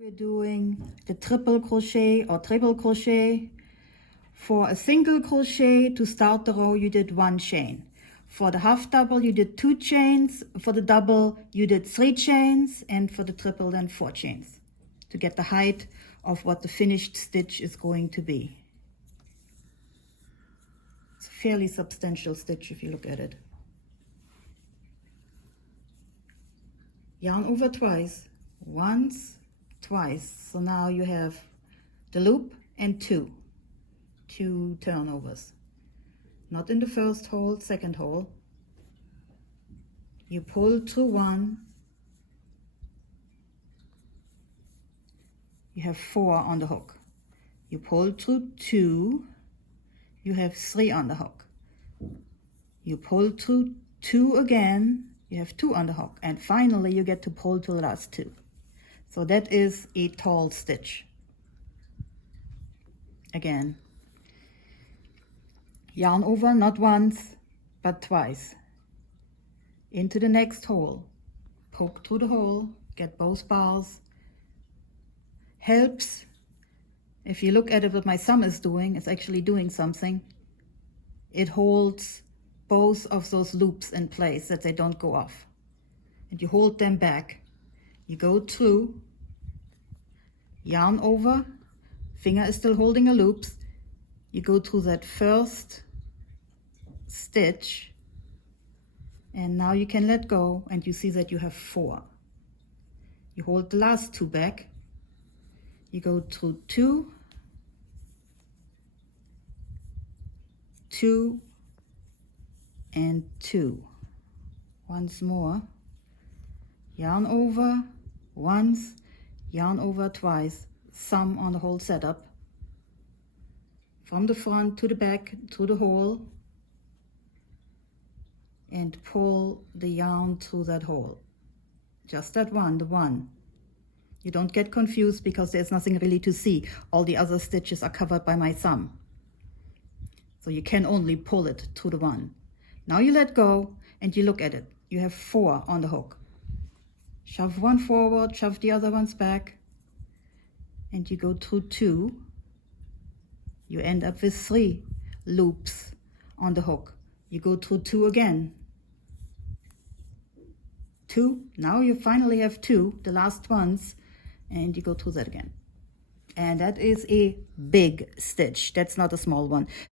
We're doing the triple crochet or treble crochet. For a single crochet, to start the row, you did 1 chain. For the half double, you did 2 chains. For the double, you did 3 chains. And for the triple, then 4 chains to get the height of what the finished stitch is going to be. It's a fairly substantial stitch if you look at it. Yarn over twice, once, twice. So now you have the loop and two turnovers. Not in the first hole, second hole. You pull through 1. You have 4 on the hook. You pull through 2. You have 3 on the hook. You pull through 2 again. You have 2 on the hook. And finally you get to pull to the last 2. So that is a tall stitch. Again, yarn over not once but twice. Into the next hole. Poke through the hole, get both bars. Helps, if you look at it, what my thumb is doing, it's actually doing something. It holds both of those loops in place that they don't go off. And you hold them back. You go through, yarn over, finger is still holding the loops. You go through that first stitch, and now you can let go, and you see that you have 4. You hold the last 2 back. You go through 2, 2, and 2. Once more. Yarn over once, yarn over twice, thumb on the whole setup. From the front to the back, through the hole, and pull the yarn through that hole. Just that one, the one. You don't get confused because there's nothing really to see. All the other stitches are covered by my thumb. So you can only pull it through the one. Now you let go and you look at it. You have 4 on the hook. Shove one forward, shove the other ones back, and you go through 2. You end up with 3 loops on the hook. You go through 2 again. 2, now you finally have 2, the last ones, and you go through that again. And that is a big stitch. That's not a small one.